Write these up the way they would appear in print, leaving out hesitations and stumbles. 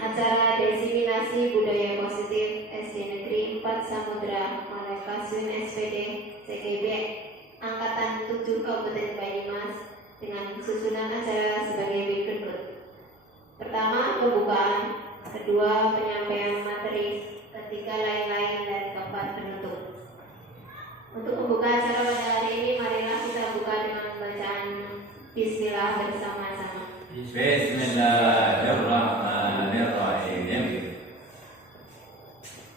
acara diseminasi budaya positif SD Negeri 4 Samudra oleh Kaswim SPD CGB Angkatan 7 Kabupaten Banyumas dengan susunan acara sebagai berikut. Pertama, pembukaan. Kedua, penyampaian materi. Ketiga, lain-lain. Dan keempat, penutup. Untuk membuka acara pada hari ini, marilah kita buka dengan bacaan Bismillah bersama-sama. Bismillahirrahmanirrahim.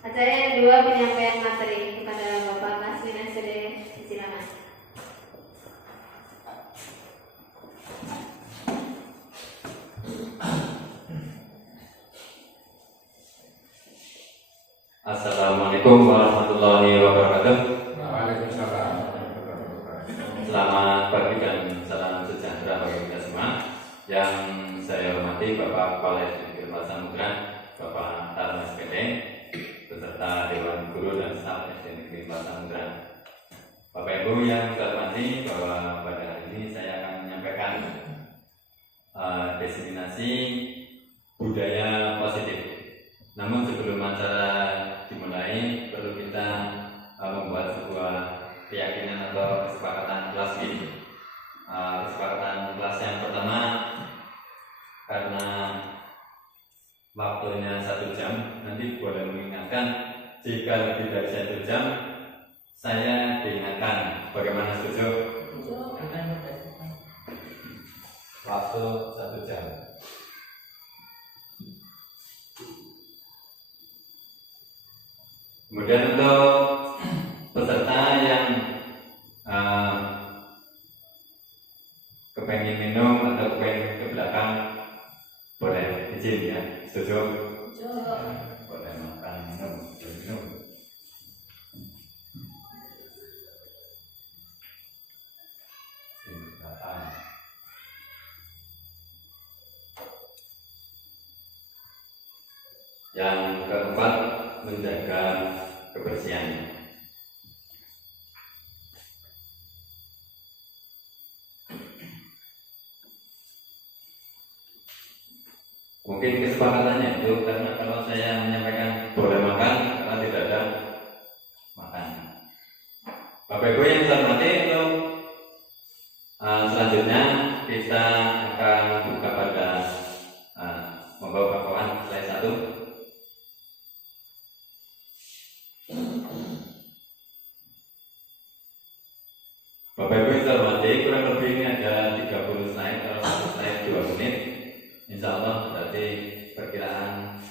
Acara yang kedua, penyampaian materi kepada Bapak Kaswin SPD. Silakan. Assalamualaikum warahmatullahi wabarakatuh. Waalaikumsalam. Selamat pagi dan salam sejahtera bagi kita semua. Yang saya hormati Bapak Kepala SD Negeri 4 Samudra, Bapak Taruna SPD, beserta Dewan Guru dan Staf SD Negeri 4 Samudra. Bapak Ibu yang saya hormati, bahwa pada hari ini saya akan menyampaikan diseminasi budaya positif. Namun sebelum acara dimulai, perlu kita membuat sebuah keyakinan atau kesepakatan kelas ini. Kesepakatan kelas yang pertama, karena waktunya 1 jam, nanti boleh mengingatkan jika lebih dari 1 jam saya diingatkan. Bagaimana, setuju? Waktu 1 jam. Kemudian untuk peserta yang kepengen minum atau kepengen ke belakang, boleh izin ya, setuju? Boleh makan, minum, boleh minum. Yang keempat, menjaga kebersihan. Mungkin kesepakatannya itu karena kalau saya menyampaikan boleh makan, karena tidak ada makan. Bapak Ibu yang saya hormati, untuk selanjutnya kita akan buka pada membawa bakawan slide 1. Bapak Ibu yang saya hormati, kurang lebih ini ada 30 slide, kalau satu slide 2 menit. Insya Allah berarti perkiraan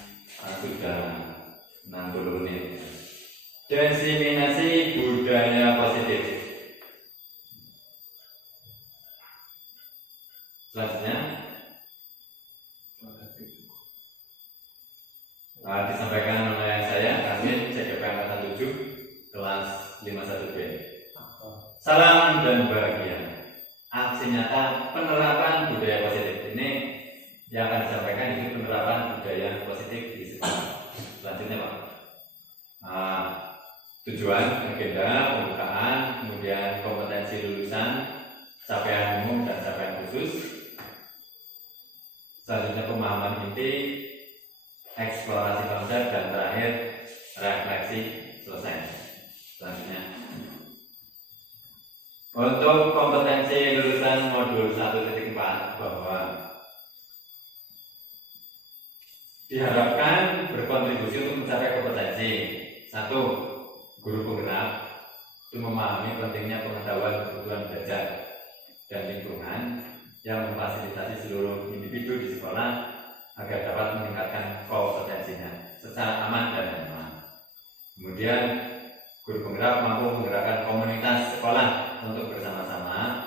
sudah 60 menit. Diseminasi budaya positif. Selanjutnya disampaikan oleh saya, Kaswin CGP Angkatan 7 kelas 51B. Salam dan bahagia. Aksi nyata penerapan budaya positif. Ini yang akan disampaikan itu penerapan budaya positif di sekolah. Selanjutnya Pak, tujuan, agenda, pembukaan, kemudian kompetensi lulusan, capaian umum dan capaian khusus. Selanjutnya pemahaman inti, eksplorasi konsep, dan terakhir refleksi selesai. Selanjutnya untuk kompetensi lulusan modul 1.4, bahwa diharapkan berkontribusi untuk mencapai kompetensi. 1. Guru penggerak itu memahami pentingnya pengetahuan kebutuhan belajar dan lingkungan yang memfasilitasi seluruh individu di sekolah agar dapat meningkatkan kompetensinya secara aman dan nyaman. Kemudian guru penggerak mampu menggerakkan komunitas sekolah untuk bersama-sama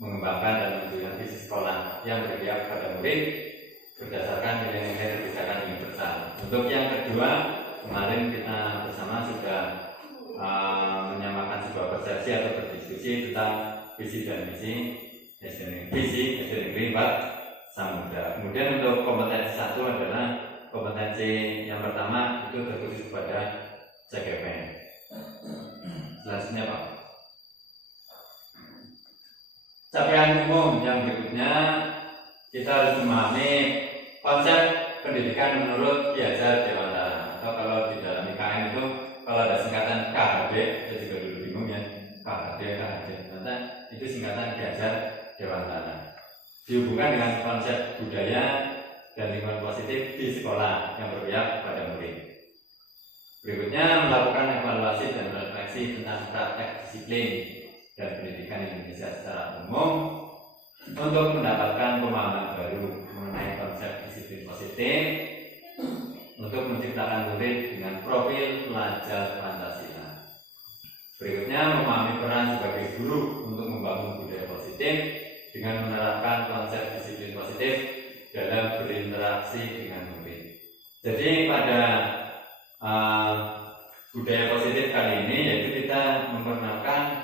mengembangkan dan mewujudkan visi sekolah yang berpihak pada murid berdasarkan nilai-nilai kebijakan universal. Untuk yang kedua, kemarin kita bersama sudah menyamakan sebuah persepsi atau berdiskusi tentang visi dan misi SD Negeri 4 Samudra. Kemudian untuk kompetensi 1 adalah kompetensi yang pertama itu terkhusus pada CGP. Selanjutnya Pak, capaian umum yang berikutnya, kita harus memahami konsep pendidikan menurut Ki Hajar Dewantara, atau kalau di dalam IKN itu kalau ada singkatan KHD, saya juga dulu bingung ya, KHD, ternyata itu singkatan Ki Hajar Dewantara. Dihubungkan dengan konsep budaya dan lingkungan positif di sekolah yang berpihak pada murid. Berikutnya, melakukan evaluasi dan refleksi tentang praktek disiplin dan pendidikan Indonesia secara umum untuk mendapatkan pemahaman baru mengenai konsep disiplin positif untuk menciptakan murid dengan profil pelajar Pancasila. Berikutnya, memahami peran sebagai guru untuk membangun budaya positif dengan menerapkan konsep disiplin positif dalam berinteraksi dengan murid. Jadi pada budaya positif kali ini yaitu kita memperkenalkan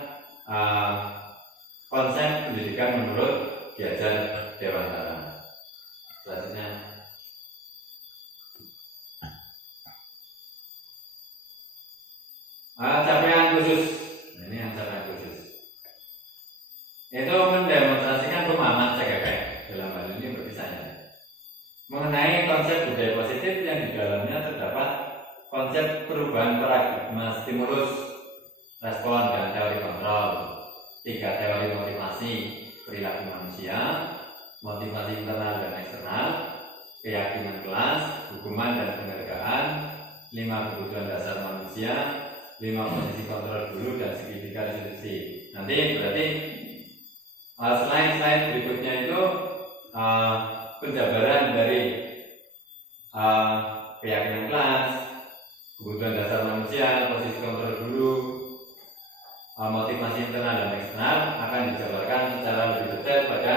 konsep pendidikan menurut Ki Hajar Dewantara. Selanjutnya, capaian khusus. Ini yang capaian khusus. Itu mendemonstrasikan pemahaman CGP dalam hal ini bagi saya mengenai konsep budaya positif yang di dalamnya terdapat konsep perubahan paradigma stimulus, respon, dan teori kontrol. 3 teori motivasi perilaku manusia, motivasi internal dan eksternal, keyakinan kelas, hukuman dan penghargaan, 5 kebutuhan dasar manusia, 5 posisi kontrol dulu, dan segitiga restitusi. Nanti berarti slide berikutnya itu penjabaran dari keyakinan kelas, kebutuhan dasar manusia, posisi kontrol dulu, motivasi internal dan eksternal akan dijabarkan secara lebih detail pada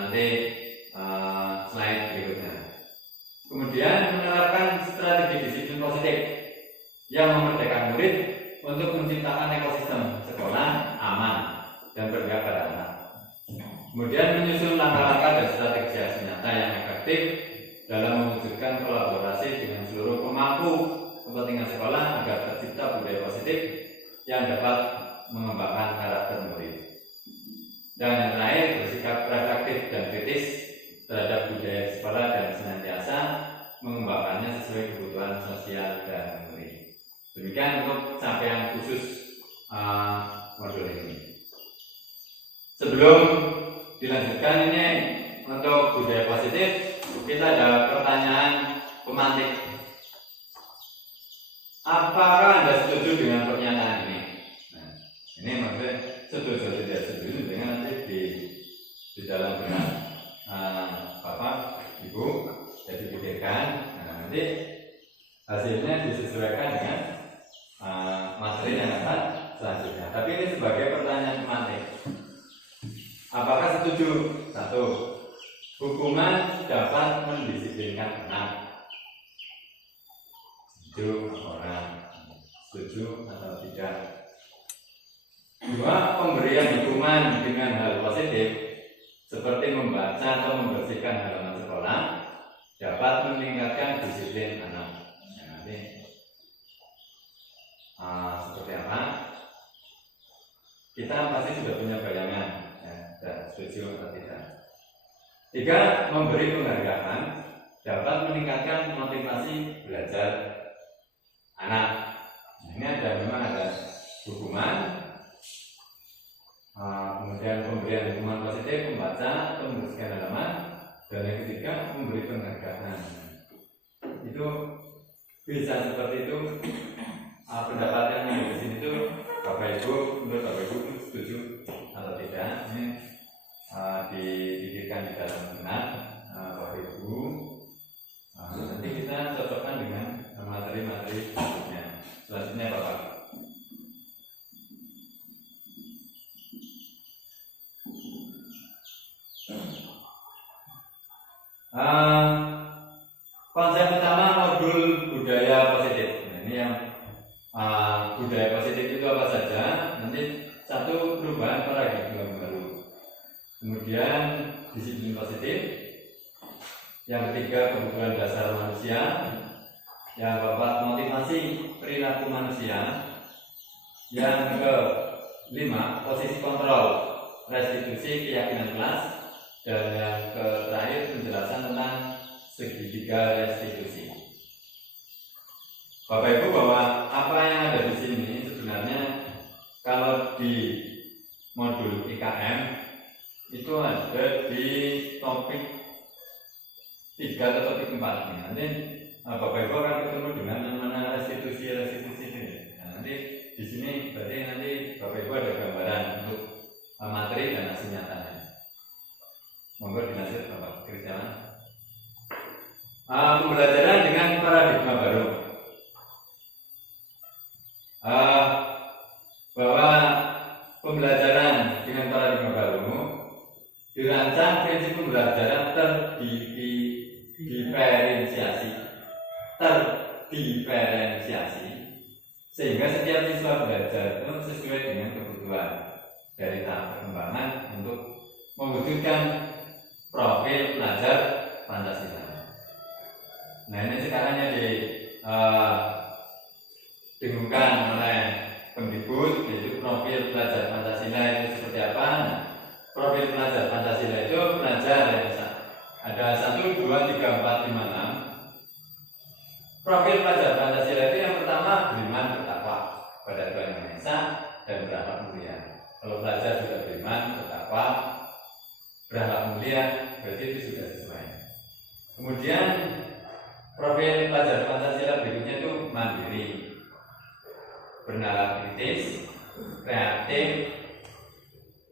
nanti slide berikutnya. Kemudian menerapkan strategi disiplin positif yang memerdekakan murid untuk menciptakan ekosistem sekolah aman dan berpihak pada anak. Kemudian menyusun langkah-langkah dan strategi nyata yang efektif dalam mewujudkan kolaborasi dengan seluruh pemangku kepentingan sekolah agar tercipta budaya positif yang dapat mengembangkan karakter murid. Dan yang terakhir, bersikap reflektif dan kritis terhadap budaya di sekolah dan senantiasa mengembangkannya sesuai kebutuhan sosial dan murid. Demikian untuk capaian khusus modul ini. Sebelum dilanjutkan ini untuk budaya positif, kita ada pertanyaan pemantik. Apakah Anda setuju dengan pernyataan ini? Nah, ini maksudnya setuju atau tidak setuju dengan nanti di dalam benak Bapak, Ibu, ya dipikirkan. Nah, nanti hasilnya disesuaikan dengan materi yang akan selanjutnya. Tapi ini sebagai pertanyaan pemantik. Apakah setuju? 1. Hukuman dapat mendisiplinkan anak. Setuju orang? Setuju atau tidak? 2. Pemberian hukuman dengan hal positif seperti membaca atau membersihkan halaman sekolah dapat meningkatkan disiplin anak. Nah, nanti seperti apa? Kita pasti sudah punya bayangan, ya, setuju atau tidak. 3. Memberi penghargaan dapat meningkatkan motivasi belajar anak. Nah, ini memang ada hukuman, kemudian pemberian hukuman positif, membaca atau membersihkan halaman, dan yang ketiga memberi penghargaan. Itu bisa seperti itu. Pendapat yang ada di sini itu Bapak Ibu, menurut Bapak Ibu setuju atau tidak? Ini dipikirkan di dalam benak Bapak Ibu. Nanti kita cocokkan dengan materi-materi selanjutnya. Selanjutnya Bapak. Konsep utama modul budaya positif. Nah, ini yang budaya positif itu apa saja? Nanti 1, perubahan paradigma baru. Kemudian disiplin positif. Yang ketiga, kebutuhan dasar manusia. Yang keempat, motivasi perilaku manusia. Yang kelima, posisi kontrol, restitusi keyakinan kelas. Dan yang terakhir, penjelasan tentang segitiga restitusi. Bapak Ibu, bahwa apa yang ada di sini sebenarnya kalau di modul IKM itu ada di topik 3 atau topik 4. Nanti Bapak Ibu akan ketemu dengan yang mana restitusi ini. Nah, nanti di sini berarti nanti Bapak Ibu ada gambaran untuk materi dan hasil nyatanya. Monggo dilanjut Bapak Kristiawan. Pembelajaran dengan paradigma baru. Bahwa pembelajaran dengan paradigma baru dirancang prinsip pembelajaran terdiferensiasi sehingga setiap siswa belajar itu sesuai dengan kebutuhan dari tahap perkembangan untuk mewujudkan profil pelajar Pancasila. Nah, ini sekarang yang dibingungkan oleh Kemdikbud, yaitu profil pelajar Pancasila itu seperti apa. Nah, profil pelajar Pancasila itu pelajar yang ada 1, 2, 3, 4, 5, 6. Profil pelajar Pancasila itu yang pertama beriman bertakwa pada Tuhan Yang Maha Esa dan berakhlak mulia. Kalau pelajar sudah beriman bertakwa berakhlak mulia, berarti itu sudah sesuai. Kemudian profil pelajar Pancasila berikutnya itu mandiri, bernalar kritis, kreatif,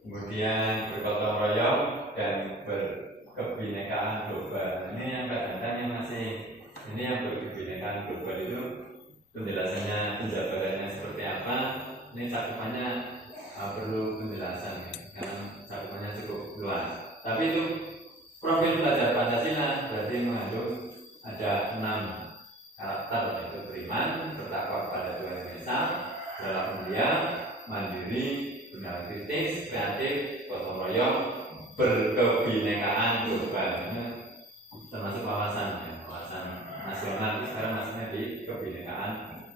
kemudian bergotong royong dan berkebinekaan global. Ini yang kadang-kadang yang masih yang berkebinekaan global itu penjelasannya, penjabarannya seperti apa? Ini cakupannya perlu penjelasan karena cakupannya cukup luas. Tapi itu profil pelajar Pancasila berarti mengandung ada 6 karakter, yaitu beriman, bertakwa kepada Tuhan Yang Esa, berakhlak mulia, mandiri, bernalar kritis, kreatif, gotong royong, berkebinekaan global. Termasuk wawasan nasional, itu sekarang maksudnya di kebinekaan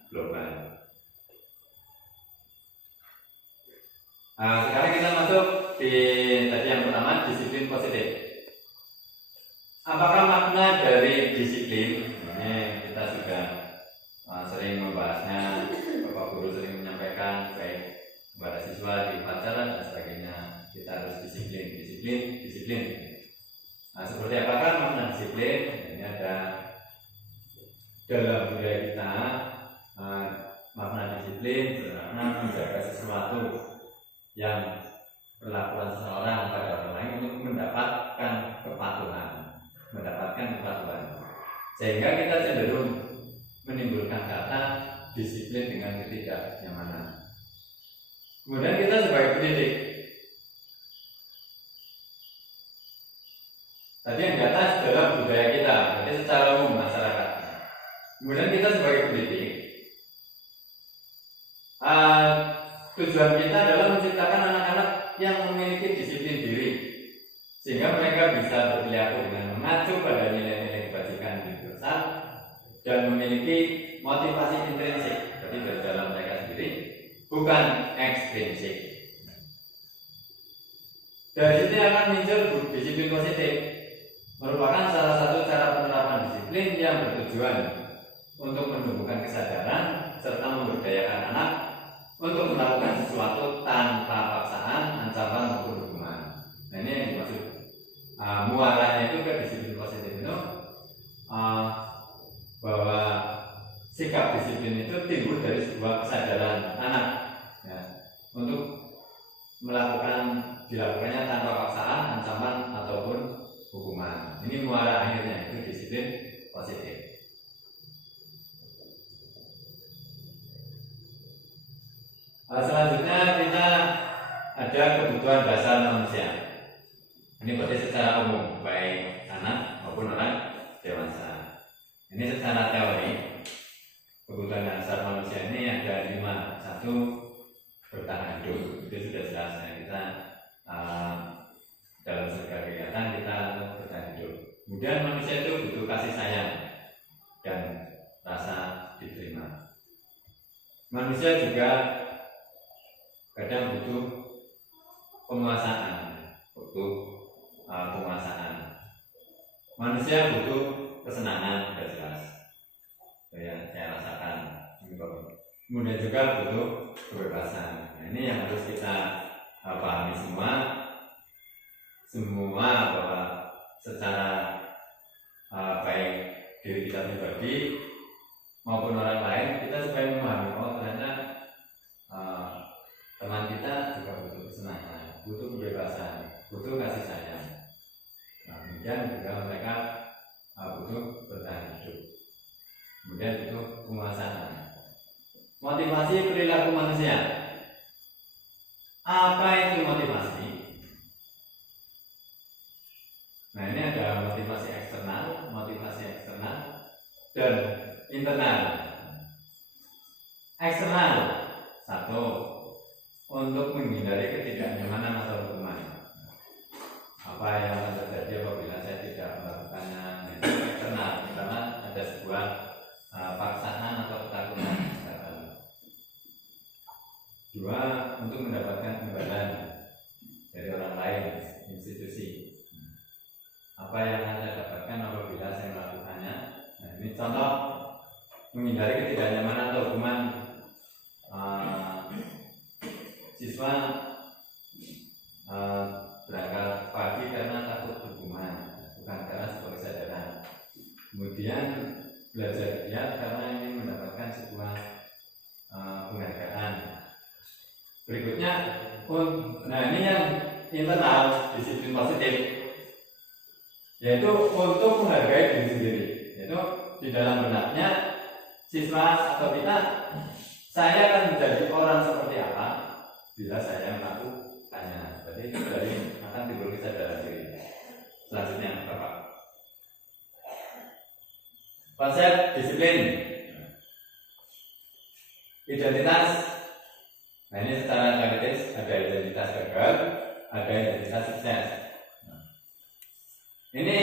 global. Nah, sekarang kita masuk di tadi yang pertama, disiplin positif. Apakah makna dari disiplin? Ini kita sudah sering membahasnya, Bapak Guru sering menyampaikan baik kepada siswa di pelajaran dan sebagainya. Kita harus disiplin. Nah, seperti apakah makna disiplin? Ini ada dalam budaya kita, makna disiplin bermakna menjaga sesuatu yang perlakuan seseorang pada orang lain untuk mendapatkan kepatuhan, sehingga kita cenderung menimbulkan kata disiplin dengan ketidaknyamanan. Kemudian kita sebagai pendidik, tadi yang di atas adalah budaya kita, jadi secara umum masyarakat. Kemudian kita sebagai pendidik, tujuan kita adalah menciptakan anak-anak yang memiliki disiplin diri, sehingga mereka bisa berperilaku dengan mengacu pada nilai-nilai kebajikan universal dan memiliki motivasi intrinsik, berarti dari dalam mereka sendiri, bukan ekstrinsik. Dari sini akan muncul disiplin positif, merupakan salah satu cara penerapan disiplin yang bertujuan untuk menumbuhkan kesadaran serta memberdayakan anak untuk melakukan sesuatu tanpa paksaan, ancaman maupun hukuman. Nah, ini yang dimaksud muaranya itu ke disiplin positif itu, bahwa sikap disiplin itu timbul dari sebuah kesadaran anak ya, untuk dilakukannya tanpa paksaan, ancaman ataupun hukuman. Ini muara akhirnya itu disiplin positif. Selanjutnya kita ada kebutuhan dasar manusia. Ini berarti secara umum, baik anak maupun orang dewasa. Ini secara teori, kebutuhan dasar manusia ini ada 5. 1, bertahan hidup. Itu sudah jelas ya, kita dalam segala kegiatan kita bertahan hidup. Kemudian manusia itu butuh kasih sayang dan rasa diterima. Manusia juga kadang butuh penguasaan. Manusia butuh kesenangan, sudah jelas. Itu yang saya rasakan. Kemudian juga butuh kebebasan. Nah, ini yang harus kita pahami semua bahwa secara baik diri kita pribadi maupun orang lain, kita supaya memahami ternyata teman kita juga butuh kesenangan, butuh kebebasan, butuh kasih sayang. Nah, kemudian juga mereka butuh bertahan hidup, kemudian butuh penguasaan. Motivasi perilaku manusia. Apa itu motivasi? Nah, ini ada motivasi eksternal dan internal. Eksternal, satu, untuk menghindari ketidaknyamanan atau hukuman. Apa yang akan terjadi apabila saya tidak melakukannya? Nah, itu eksternal, karena ada sebuah paksaan atau ketakutan. Dua, untuk mendapatkan imbalan dari orang lain, institusi. Apa yang akan saya dapatkan apabila saya melakukannya? Nah, ini contoh menghindari ketidaknyamanan atau hukuman. Siswa berangkat pagi karena takut hukuman, bukan karena sebuah kesadaran. Kemudian belajar giat karena ingin mendapatkan sebuah penghargaan. Berikutnya, nah ini yang internal, disiplin positif, yaitu untuk menghargai diri sendiri. Yaitu di dalam benaknya siswa atau kita, saya akan menjadi orang seperti apa bila saya melakukannya. Jadi itu dari akan timbul kesadaran diri. Selanjutnya, Bapak. Konsep disiplin, identitas. Nah, ini secara teoritis ada identitas gagal, ada identitas sukses. Nah, ini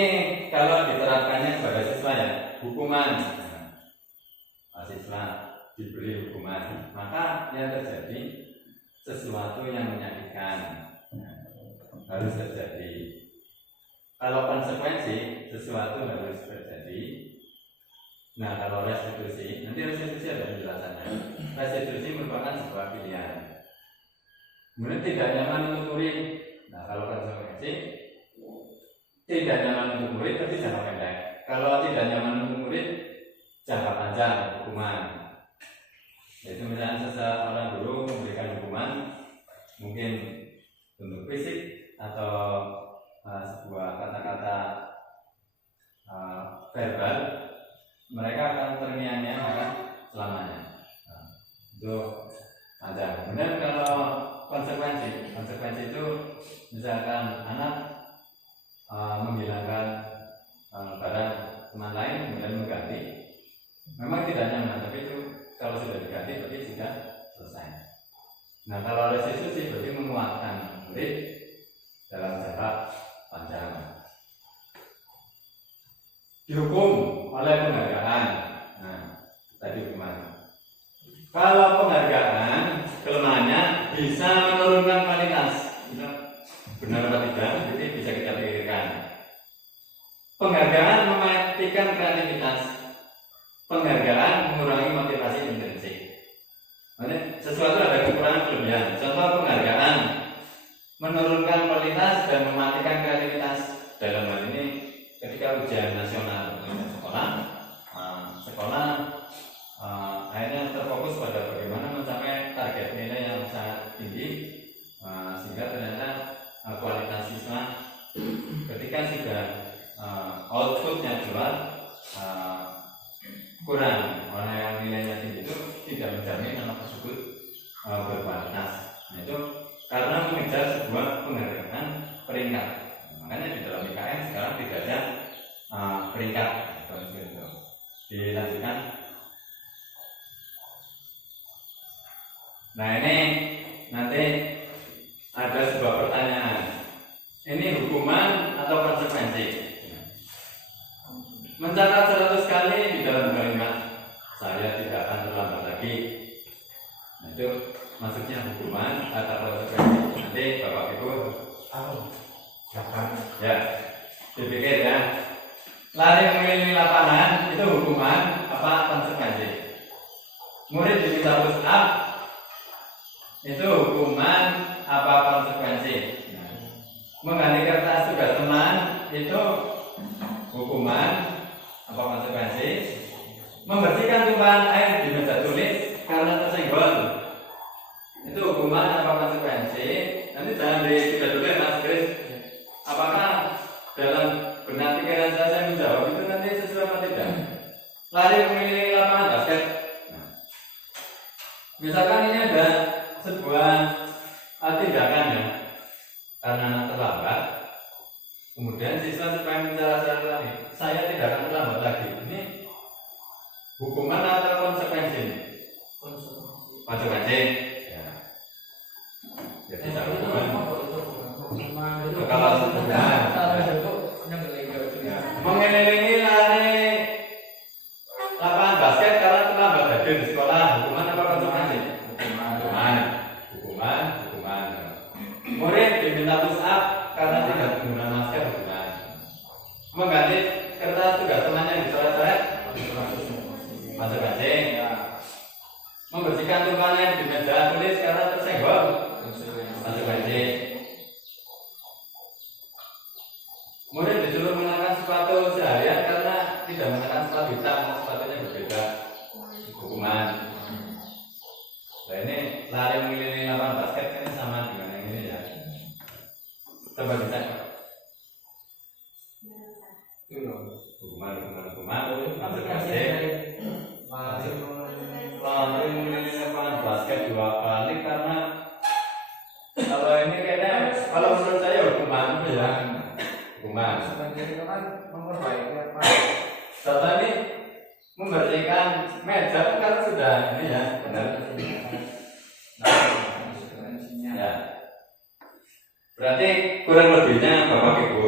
kalau diterapkannya kepada siswa ya, hukuman. Nah, siswa diberi hukuman, maka yang terjadi sesuatu yang menyakitkan. Nah, harus terjadi. Kalau konsekuensi, sesuatu harus terjadi. Nah, kalau restitusi, nanti restitusi ada penjelasannya. Restitusi merupakan sebuah pilihan. Kemudian tidak nyaman untuk murid. Nah, kalau konsekuensi, tidak nyaman untuk murid tapi jangka pendek. Kalau tidak nyaman untuk murid, jangka panjang hukuman. Yaitu misalnya seseorang guru memberikan hukuman, mungkin untuk fisik atau sebuah kata-kata verbal, mereka akan terngiang-ngiang selamanya. Nah, itu panjang. Kemudian kalau konsekuensi itu misalkan anak menghilangkan barang teman lain kemudian mengganti, memang tidak nyaman, tapi itu kalau sudah diganti berarti sudah selesai. Nah, kalau restitusi berarti menguatkan murid dalam jangka panjang. Dihukum oleh penghargaan. Nah, tadi hukuman. Kalau penghargaan, kelemahannya bisa menurunkan kualitas. Benar atau tidak? Jadi bisa kita pikirkan. Penghargaan mematikan kreativitas. Penghargaan mengurangi motivasi intrinsik. Maksudnya sesuatu ada kekurangan kelebihan. Contoh penghargaan menurunkan kualitas dan mematikan kreativitas. Dalam hal ini ketika ujian nasional sekolah akhirnya terfokus pada bagaimana mencapai target nilai yang sangat tinggi, sehingga ternyata kualitas siswa ketika sudah outputnya keluar kurang, oleh yang nilainya tinggi itu tidak menjamin anak tersebut berkualitas. Nah, itu karena mengejar sebuah penghargaan peringkat. Makanya di dalam IKN sekarang tidak ada peringkat. Dilanjutkan. Nah, ini nanti ada sebuah pertanyaan. Ini hukuman atau konsekuensi? Mencatat 100 kali di dalam kalimat saya tidak akan terlambat lagi. Nah, itu maksudnya hukuman atau konsekuensi. Nanti Bapak Ibu Silakan. ya dipikir ya. lari mengelilingi lapangan itu hukuman apa konsekuensi? Murid diminta push up itu hukuman apa konsekuensi? Mengganti kertas tugas teman itu hukuman apa konsekuensi? Membersihkan tumpahan air di meja tulis karena tersenggol itu hukuman apa konsekuensi? Nanti jangan tidak dulu ya Mas Chris. Apakah dalam benak pikiran saya menjawab itu nanti sesuai apa tidak? Lari mengelilingi lapangan basket. Nah, misalkan ini ada sebuah tindakan ya, karena anak terlambat, kemudian siswa supaya mencara lagi, saya tidak akan terlambat lagi. Ini hukuman atau konsekuensi? Konsekuensi. Ya. Jadi hukuman. Kalau hukuman mengelilingi lari lapangan basket karena terlambat hadir di sekolah, hukuman apa konsekuensi? Hukuman. Murid diminta push up karena tidak menggunakan masker, hukuman. Mengganti kertas tugas temannya dicoret-coret, konsekuensi. Membersihkan tumpahan di meja tulis karena tersenggol, konsekuensi. Murid disuruh mengenakan sepatu seharian karena tidak mengenakan sepatu hitam, sepatunya berbeda, hukuman. Nah ini lari mengelilingi lapangan basket ini sama dengan yang ini ya. Coba dicek. Hukuman, konsekuensi. Lari mengelilingi lapangan basket 2 kali karena kalau ini kayaknya kalau menurut saya hukuman itu ya. Hukuman. Contoh ini membersihkan meja karena sudah ini ya benar. Ya. Berarti kurang lebihnya Bapak Ibu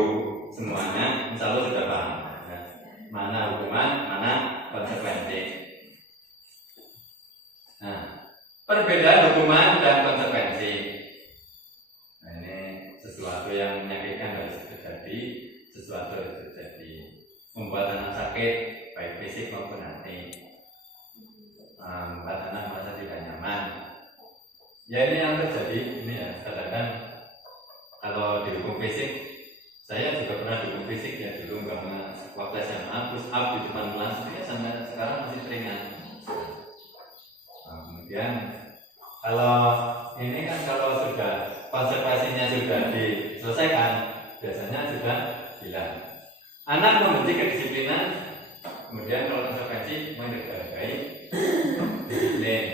semuanya insya Allah sudah paham ya. Mana hukuman, mana konsekuensi. Nah, perbedaan hukuman dan konsekuensi. Nah, ini sesuatu yang menyakitkan harus terjadi, sesuatu harus terjadi, membuat anak sakit baik fisik maupun hati, membuat anak merasa tidak nyaman. Ya ini yang terjadi ini ya. Kadang-kadang kalau dihukum fisik, saya juga pernah dihukum fisik ya dulu karena waktu SMA push up di depan kelas ya, sampai sekarang masih ringan. Nah, kemudian kalau ini kan kalau sudah konsekuensinya sudah diselesaikan, biasanya sudah hilang. Anak membenci kedisiplinan, kemudian kalau konsekuensi menghargai disiplin.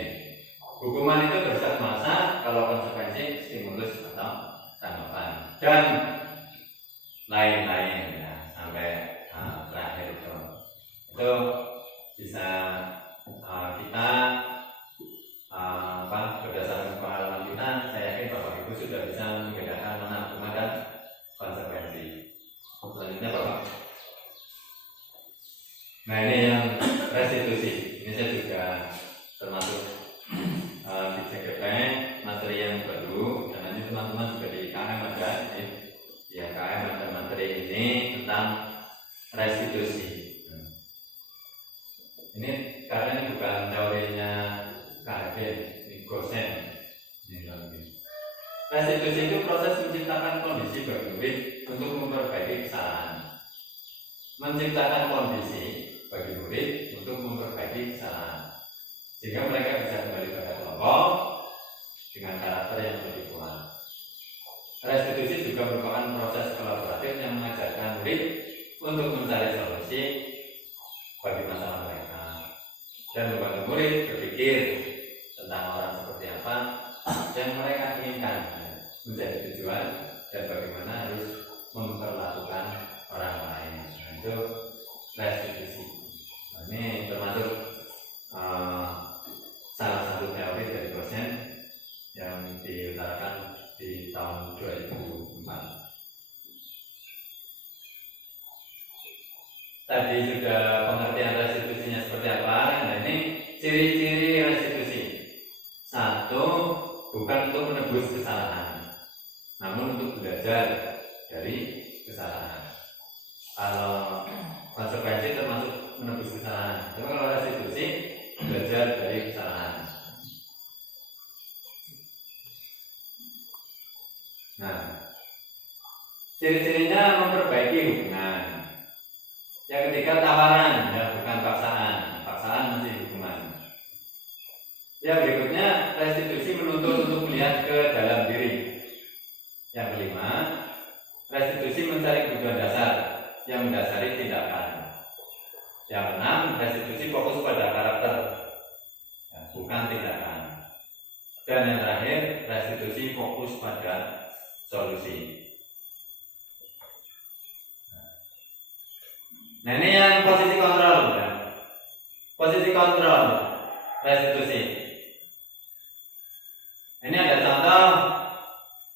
Hukuman itu bersifat massa, kalau konsekuensi stimulus atau tanggapan dan lain-lain ya, sampai terakhir itu bisa kita berdasarkan pengalaman kita, saya yakin Bapak Ibu sudah bisa membedakan mana hukuman dan konsekuensi. Selanjutnya Bapak. Nah ini yang restitusi. Ini saya juga termasuk di CGP materi yang baru dan nanti teman-teman juga di KM ada di KM ada materi ini tentang restitusi. Ini karena ini bukan teorinya KHD, ini Gosen. Restitusi itu proses menciptakan kondisi bagi murid untuk memperbaiki kesalahan. Menciptakan kondisi bagi murid untuk memperbaiki kesalahan, sehingga mereka bisa kembali pada kelompok dengan karakter yang lebih kuat. Restitusi juga merupakan proses kolaboratif yang mengajarkan murid untuk mencari solusi bagi masalah mereka dan membantu murid berpikir tentang orang seperti apa yang mereka inginkan menjadi tujuan dan bagaimana harus memperlakukan orang lain. Nah, itu restitusi. Nah, ini termasuk salah satu teori dari dosen yang diutarakan di tahun 2004. Tadi sudah pengertian restitusinya seperti apa. Nah ini ciri-ciri restitusi. 1, bukan untuk menebus kesalahan, namun untuk belajar dari kesalahan. Kalau Tapi kalau restitusi belajar dari kesalahan. Nah, ciri-cirinya memperbaiki hubungan. Yang ketiga tawaran, ya bukan paksaan. Paksaan masih hukuman. Yang berikutnya restitusi menuntut untuk melihat ke dalam diri. Yang kelima, restitusi mencari kebutuhan dasar yang mendasari tindakan. Yang keenam, restitusi fokus pada karakter, ya, bukan tindakan. Dan yang terakhir, restitusi fokus pada solusi. Nah ini yang posisi kontrol, ya. Posisi kontrol restitusi. Ini ada contoh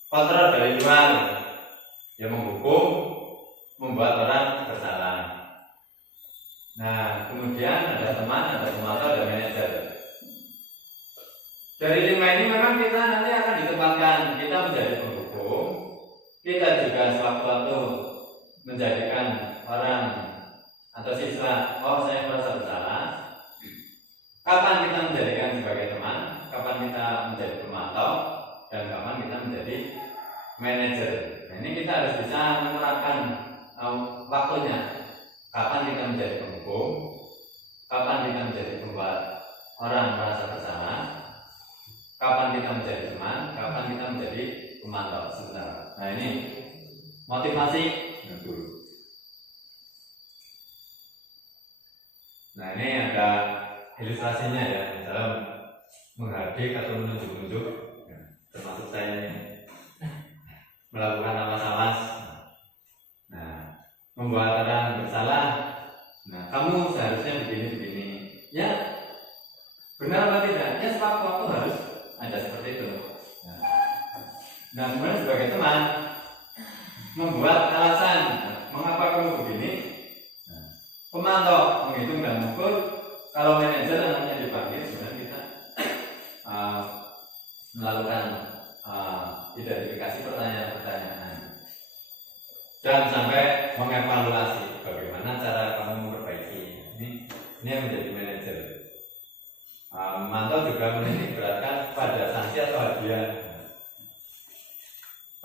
kontrol dari luar, yang menghukum, membuat orang bersalah. Nah kemudian ada teman, ada pemantau, ada manajer. Dari 5 ini memang kita nanti akan ditempatkan, kita menjadi penghukum, kita juga sewaktu-waktu menjadikan orang atau siswa, oh saya merasa bersalah. Kapan kita menjadikan sebagai teman, kapan kita menjadi pemantau, dan kapan kita menjadi manajer. Nah, ini kita harus bisa menerapkan waktunya. Kapan kita menjadi penghukum, kapan kita menjadi pembuat orang merasa bersalah, kapan kita menjadi teman, kapan kita menjadi pemantau. Sebentar. Nah ini motivasi guru. Nah ini ada ilustrasinya ya, dalam menghardik atau menunjuk-nunjuk, ya, termasuk saya ini melakukan awas-awas. Nah, membuat orang bersalah. Nah, kamu seharusnya begini-begini. Ya, benar apa tidak? Ya, sewaktu-waktu harus ada seperti itu. Nah, kemudian sebagai teman membuat alasan, mengapa kamu begini. Pemantau menghitung dan mengukur. Kalau manajer namanya dipanggil, sebenarnya kita melakukan identifikasi pertanyaan-pertanyaan dan sampai mengevaluasi bagaimana cara kamu memperbaiki. Ini yang menjadi manajer. Memantau juga menitik beratkan pada sanksi atau hadiah.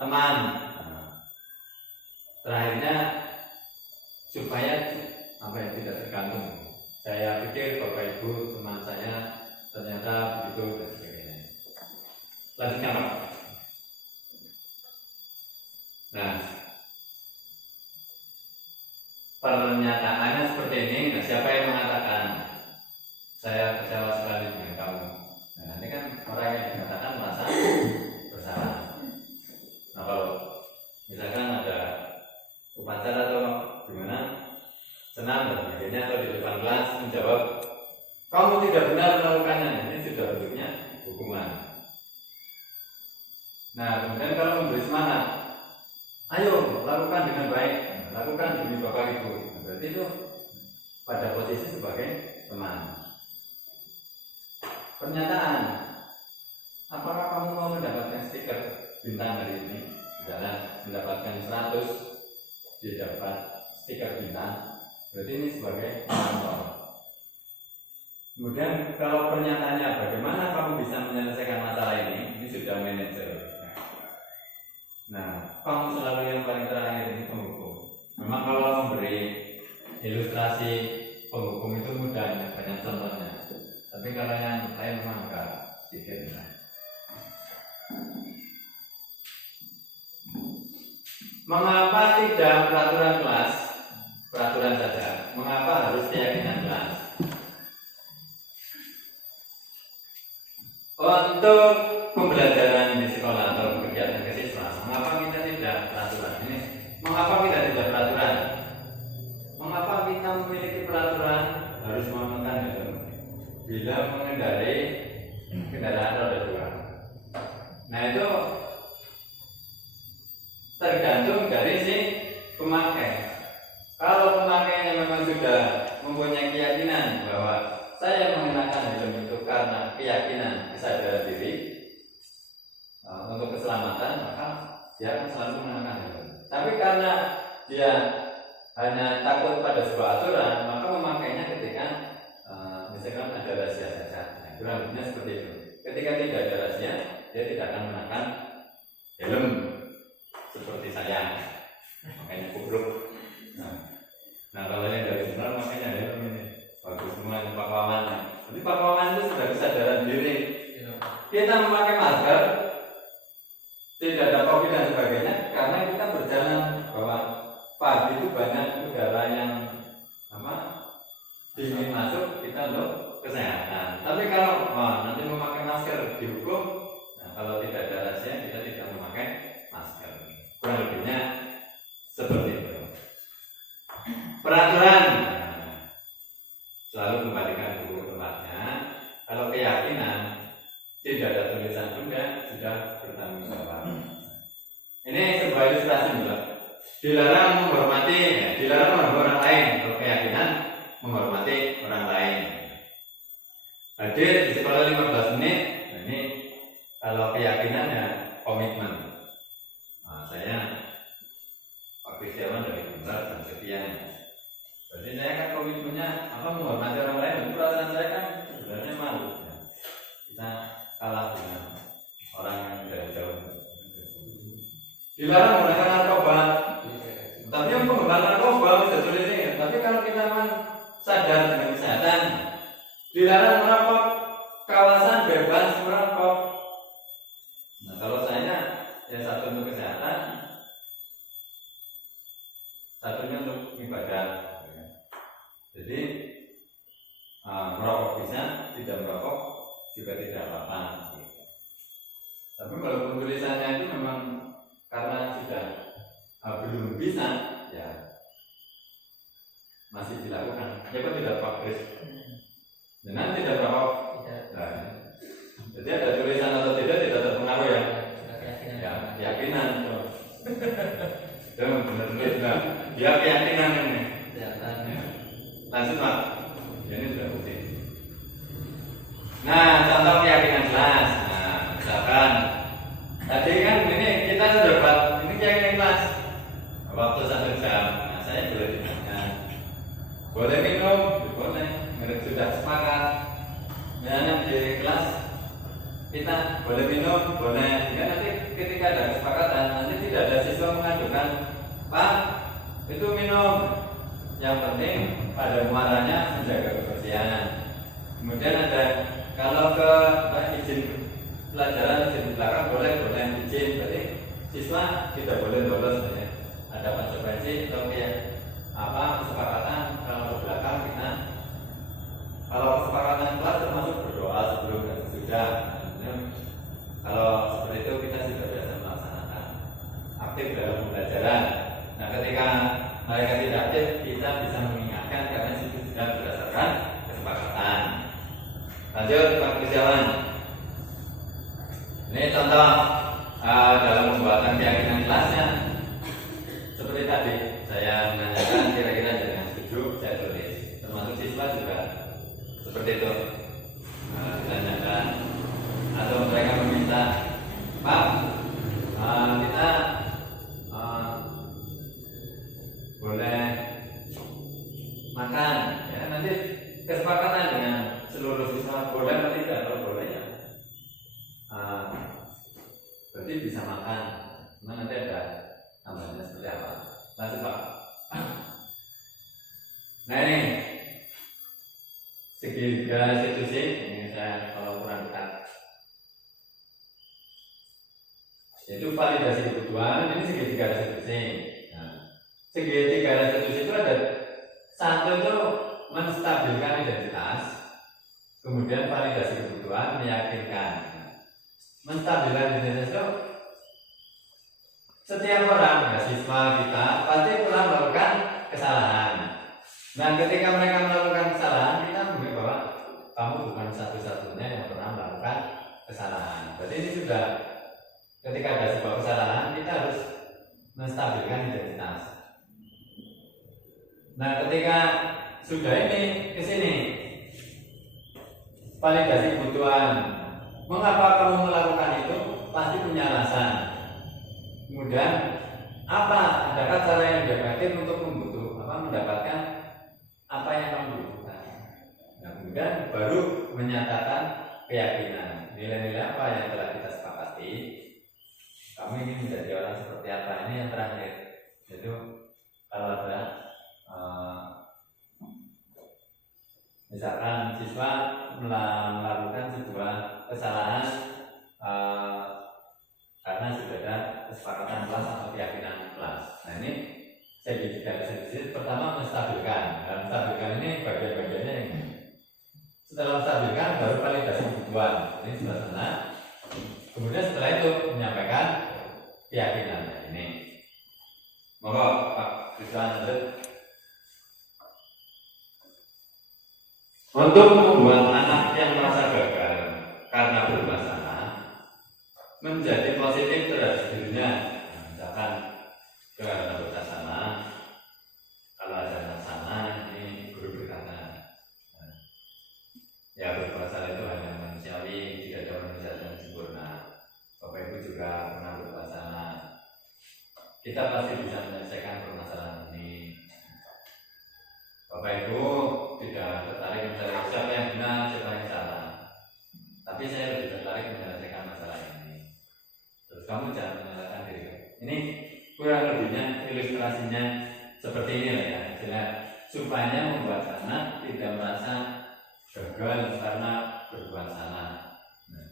Teman, terakhirnya supaya apa yang tidak tergantung. Saya pikir Bapak Ibu teman saya ternyata begitu dan sebagainya. Lanjutkan Pak. Nah, pernyataannya seperti ini. Nah, siapa yang mengatakan saya kecewa sekali dengan kamu? Nah, nanti kan orang yang dikatakan merasa bersalah. Nah, kalau misalkan ada upacara atau gimana, senang dan sebagainya, atau di depan kelas menjawab kamu tidak benar melakukannya, ini sudah bentuknya hukuman. Nah kemudian kalau memberi semangat, ayo lakukan dengan baik, lakukan demi Bapak Ibu. Nah, berarti itu pada posisi sebagai teman. Pernyataan, apakah kamu mau mendapatkan stiker bintang hari ini? Misalnya mendapatkan 100, didapat stiker bintang, berarti ini sebagai pemantau. Kemudian kalau pernyataannya bagaimana kamu bisa menyelesaikan masalah ini sudah manajer. Nah, kamu selalu yang paling terakhir ini penghukum. Memang kalau memberi ilustrasi penghukum itu mudah, banyak contohnya. Tapi kalau yang lain memang agak sedikit. Mengapa tidak peraturan kelas? Peraturan saja. Mengapa harus keyakinan kelas? Untuk pembelajaran di sekolah atau kegiatan kesiswaan, mengapa kita tidak peraturan ini? Mengapa kita tidak peraturan? Mengapa kita memiliki peraturan harus menggunakan helm bila mengendarai kendaraan roda 2? Nah itu tergantung dari si pemakai. Kalau pemakainya memang sudah mempunyai keyakinan bahwa saya mengenakan helm itu karena keyakinan kesadaran diri untuk keselamatan, maka dia akan selalu mengenakan helm. Tapi karena dia hanya takut pada sebuah aturan, maka memakainya ketika ada rahasia saja. Nah, kurang lebihnya seperti itu. Ketika tidak ada rahasia, dia tidak akan menekan helm seperti saya, makanya kubruk. Nah kalau yang dari benar makanya helm ini bagus semua ini Pak Wawan. Jadi Pak Wawan itu sudah kesadaran diri. Kita memakai masker, tidak ada COVID dan sebagainya, karena kita berjalan bahwa pagi itu banyak udara yang dingin masuk, kita untuk kesehatan. Tapi kalau nanti memakai masker dihukum, nah kalau tidak ada rahasia kita tidak memakai masker. Kurang lebihnya seperti itu. Peraturan selalu kembalikan buku tempatnya. Kalau keyakinan tidak ada tulisan pun sudah bertanggung jawab. Ini sebuah ilustrasi juga. Dilarang menghormati, dilarang menghormati orang lain. Kalau keyakinan menghormati orang lain. Hadir di sekolah 15 menit. Nah, ini kalau keyakinannya komitmen. Nah, saya Pak Kristiawan dari Buntar dan sekian. Jadi saya kan komitmennya menghormati orang lain. Dan perasaan saya kan sebenarnya malu. Kita kalah dengan orang yang dari jauh. Dilarang menggunakan narkoba. Tapi yang menggunakan narkoba sudah tulis ini. Tapi kalau kita sadar dengan kesehatan, dilarang merokok, kawasan bebas merokok. Nah kalau saya ya satu untuk kesehatan, satunya untuk ibadah. Jadi merokok bisa, tidak merokok juga tidak apa-apa. Tapi walaupun tulisannya itu memang karena sudah belum bisa, ya masih dilakukan. Ya kok tidak Pak Kris? Jangan tidak merokok. Nah, jadi ada tulisan atau tidak terpengaruh ya. Ya keyakinan. Benar-benar. Ya keyakinan ini. Lanjut Pak. Ini sudah bukti. Nah, contoh keyakinan kelas. Nah, misalkan tadi kan ini kita sudah buat ini keyakinan kelas. Waktu 1 jam. Nah, saya boleh ditanya. Boleh minum? Boleh. Mereka sudah sepakat. Misalnya di kelas kita boleh minum, boleh. Jika nanti ketika ada kesepakatan, nanti tidak ada siswa mengajukan, Pak, itu minum. Yang penting pada muaranya menjaga kebersihan. Kemudian ada kalau ke izin pelajaran izin di belakang boleh izin. Berarti siswa tidak boleh lolos. Ya. Ada konsekuensi atau kesepakatan kalau ke belakang kita. Kalau kesepakatan kelas termasuk berdoa sebelum dan sesudah. Kalau seperti itu kita sudah biasa melaksanakan aktif dalam pembelajaran. Nah ketika mereka tidak aktif, kita bisa mengingatkan karena itu sudah berdasarkan kesepakatan. Lanjut Pak Kristiawan. Ini contoh dalam pembuatan keyakinan kelasnya. Seperti tadi saya menanyakan kira-kira dengan setuju saya tulis. Termasuk siswa juga seperti itu. Ditanyakan atau mereka meminta, Pak, kita boleh makan, ya nanti kesepakatan dengan seluruh siswa boleh atau tidak. Kalau boleh ya, berarti bisa makan. Cuma nanti ada tambahnya seperti apa. Lanjut Pak. Nah ini segitiga institusi ini saya kalau kurang dekat. Itu validasi kebutuhan. Ini segitiga institusi. Segitiga restitusi itu ada satu itu menstabilkan identitas, kemudian validasi kebutuhan, meyakinkan. Menstabilkan identitas itu setiap orang, siswa kita pasti pernah melakukan kesalahan. Nah, ketika mereka melakukan kesalahan, kita mengatakan bahwa kamu bukan satu-satunya yang pernah melakukan kesalahan. Berarti ini sudah ketika ada sebuah kesalahan, kita harus menstabilkan identitas. Nah, ketika sudah ini ke sini validasi kebutuhan. Mengapa kamu melakukan itu? Pasti punya alasan. Kemudian apa? Adakah cara yang efektif untuk mendapatkan apa yang kamu butuhkan? Nah, kemudian baru menyatakan keyakinan nilai-nilai apa yang telah kita sepakati. Kamu ingin menjadi orang seperti apa? Ini yang terakhir. Jadi kalau ada misalkan siswa melakukan sebuah kesalahan karena sudah ada kesepakatan kelas atau keyakinan kelas. Nah ini saya sedikit pertama menstabilkan. Dalam menstabilkan ini bagian-bagiannya ini. Setelah menstabilkan baru validasi kebutuhan. Ini sebelah sana. Kemudian setelah itu menyampaikan keyakinan. Nah, ini. Monggo Pak Ridwan lanjut. Untuk membuat anak yang merasa gagal karena berbuat salah menjadi positif terhadap dirinya. Nah, misalkan karena berbuat salah, kalau ada anak salah, ini guru berkata, ya berbuat salah itu hanya manusiawi, tidak ada manusia yang sempurna. Bapak Ibu juga pernah berbuat salah. Kita pasti bisa menyelesaikan permasalahan ini. Bapak Ibu tidak tertarik mencari siapa yang benar, siapa yang salah. Tapi saya lebih tertarik menyelesaikan masalah ini. Terus kamu jangan menyalahkan diri. Ini kurang lebihnya ilustrasinya seperti ini lah ya. Jelas supaya membuat anak tidak merasa gagal karena berbuat salah. Nah,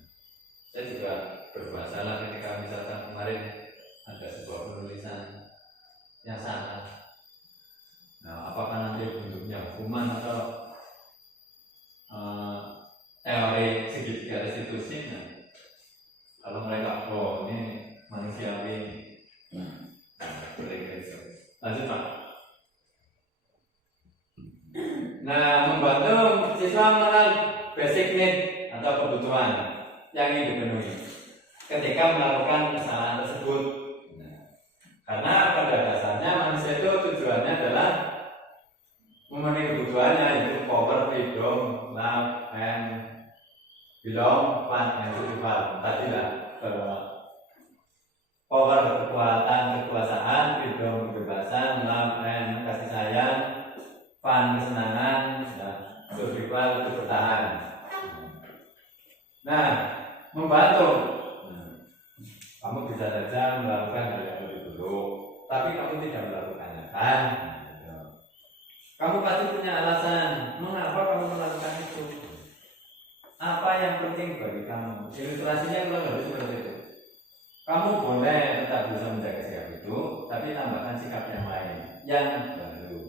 saya juga berbuat salah ketika misalkan kemarin ada sebuah penulisan yang salah. Nah, apakah nanti bentuknya hukuman atau teori segitiga restitusi? Nah, kalau mereka ini manusiawi, lanjut Pak. Nah, membantu siswa mengenal basic need atau kebutuhan yang ingin dipenuhi ketika melakukan kesalahan tersebut. Nah, karena pada dasarnya manusia itu tujuannya adalah memenuhi kebutuhannya, yaitu power, freedom, love, and belong, fun, and spiritual. Tadi lah power kekuatan, kekuasaan, freedom kebebasan, love, and kasih sayang, fun kesenangan, dan spiritual itu bertahan. Nah, membantu. Kamu bisa saja melakukan hal yang lebih buruk, tapi kamu tidak melakukannya kan? Kamu pasti punya alasan mengapa kamu melakukan itu. Apa yang penting bagi kamu? Ilustrasinya kurang lebih seperti itu. Kamu boleh tetap bisa menjaga sikap itu, tapi tambahkan sikap yang lain, yang baru.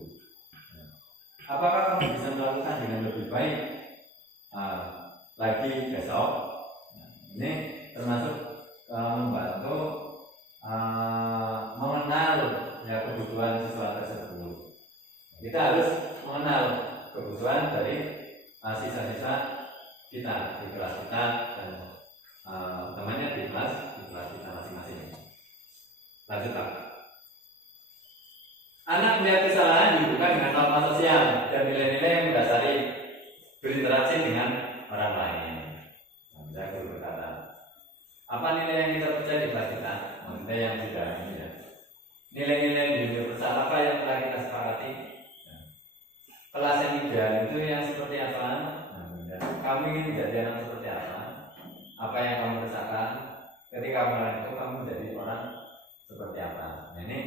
Apakah kamu bisa melakukan dengan lebih baik lagi besok? Ini termasuk membantu mengenal ya kebutuhan siswa tersebut. Kita harus mengenal kebutuhan dari siswa-siswa kita di kelas kita dan temannya di kelas kita masing-masing. Lanjut Pak. Anak melihat kesalahan dihubungkan dengan norma sosial dan nilai-nilai yang mendasari berinteraksi dengan orang lain. Saya guru berkata, apa nilai yang kita percaya di kelas kita? Maksudnya yang sudah ini ya. Nilai-nilai universal apa yang telah kita sepakati? Kelas yang ideal itu yang seperti apa? Kamu ingin menjadi anak seperti apa? Apa yang kamu rasakan? Ketika mulai itu kamu menjadi orang seperti apa? Nah, ini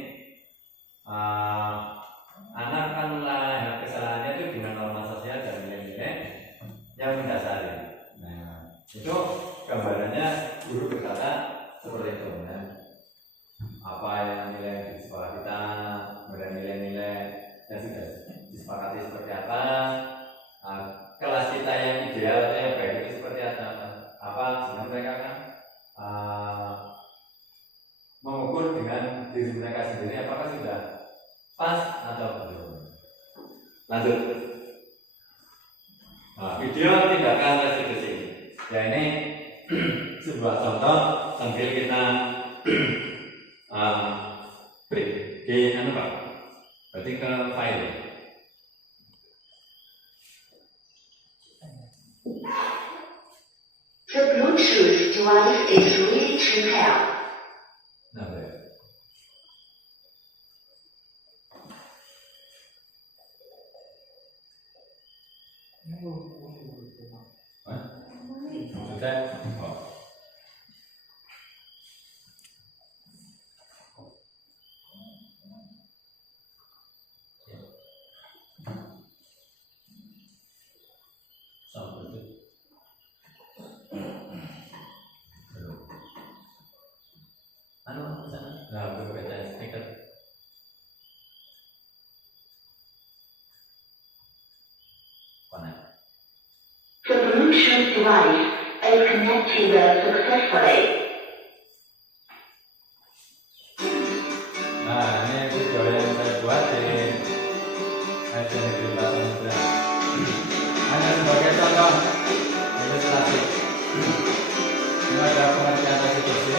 anak akan melihat kesalahannya itu dengan norma sosial dan nilai-nilai yang mendasari. Nah, itu gambarannya guru berkata seperti itu. Nah, apa yang nilai di sekolah kita, kemudian nilai-nilai yang sudah disepakati seperti apa, kelas kita yang ideal atau yang baik itu seperti apa, sebenarnya mereka kan mengukur dengan diri mereka sendiri apakah sudah pas atau belum. Lanjut. Video tindakan restitusi. Ya ini sebuah contoh sambil kita break di Pak. Berarti ke file. The Bluetooth device is ready to pair. Nah, baik. Ini Hah? Sudah? Oh. Sampai itu. Anu, sana. Nah, berbeda stiker. Mana? The Bluetooth device is connected successfully. Nah, ini video yang saya buat di SD Negeri 4 Samudra. Hanya sebagai contoh ilustrasi. Ini ada pengertian restitusi.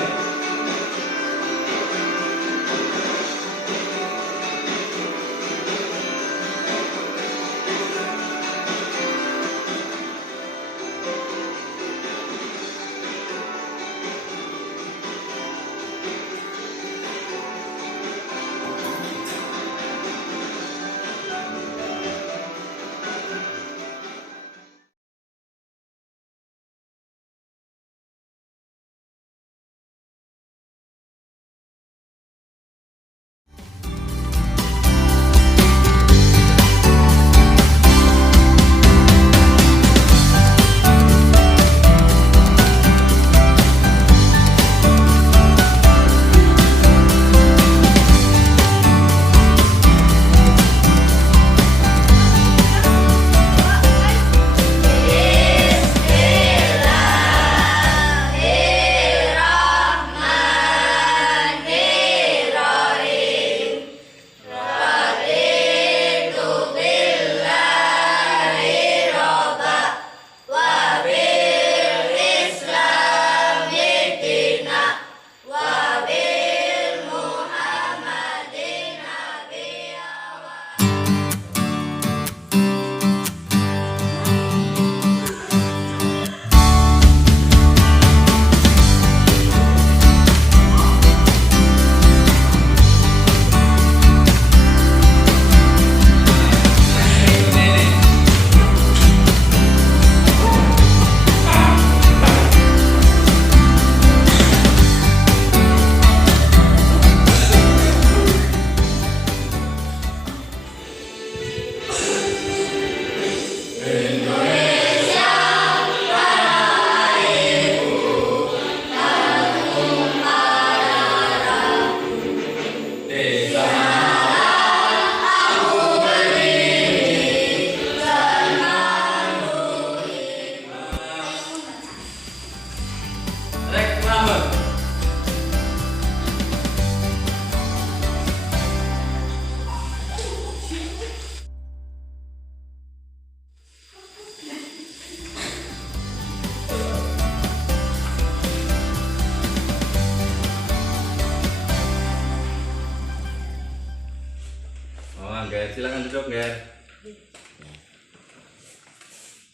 Angger, silakan duduk, Angger.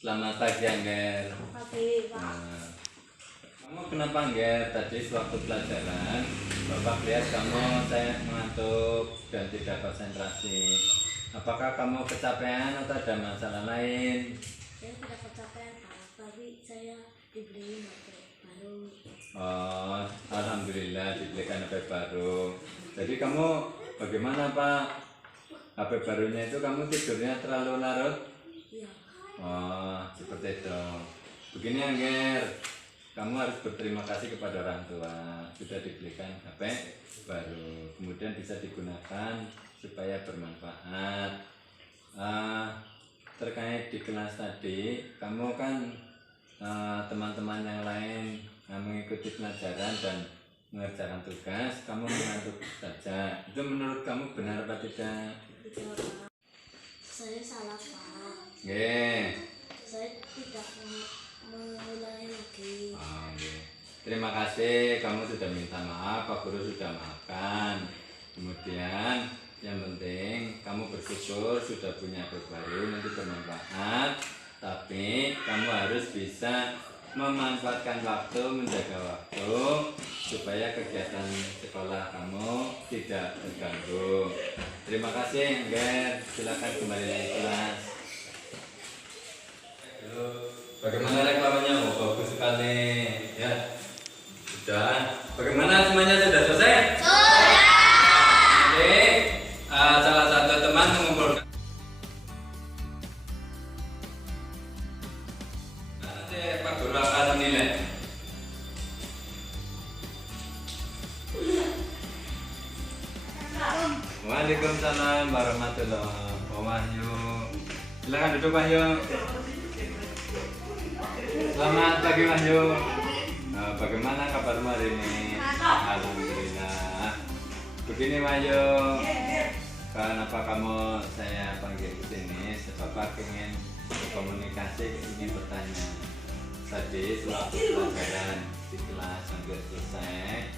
Selamat pagi, Angger. Pagi, Pak. Nah, kamu kenapa, Angger? Tadi sewaktu pelajaran, Bapak lihat kamu saya mengantuk dan tidak konsentrasi. Apakah kamu kecapean atau ada masalah lain? Saya tidak kecapean, Pak, tapi saya dibeliin HP baru. Oh, alhamdulillah dibelikan HP baru. Jadi kamu bagaimana, Pak? HP barunya itu kamu tidurnya terlalu larut? Iya. Oh, seperti itu. Begini, Angger, kamu harus berterima kasih kepada orang tua sudah dibelikan HP baru, kemudian bisa digunakan supaya bermanfaat. Terkait di kelas tadi, kamu kan teman-teman yang lain mengikuti pelajaran dan mengerjakan tugas, kamu mengantuk saja. Itu menurut kamu benar apa tidak? Tidak, Pak. Saya salah, Pak. Nggih. Saya tidak mengulangi lagi. Oh, nggih. Terima kasih kamu sudah minta maaf, Pak Guru sudah maafkan. Kemudian yang penting kamu bersyukur sudah punya HP baru, nanti bermanfaat. Tapi kamu harus bisa memanfaatkan waktu, menjaga waktu supaya kegiatan sekolah kamu tidak terganggu. Terima kasih, Angger. Silakan kembali lagi kelas. Halo. Bagaimana reklamanya? Oh, bagus sekali. Ya, sudah. Bagaimana semuanya sudah selesai? Oke, salah satu teman mengumpulkan. Nanti Pak Guru akan menilai. Waalaikumsalam warahmatullahi wabarakatuh. Silakan duduk Wahyu. Selamat pagi Wahyu. Bagaimana kabarmu hari ini? Alhamdulillah. Begini Wahyu, kenapa kamu saya panggil ke sini? Sebab Bapak ingin berkomunikasi, ingin bertanya. Tadi sewaktu pelajaran di kelas hampir selesai,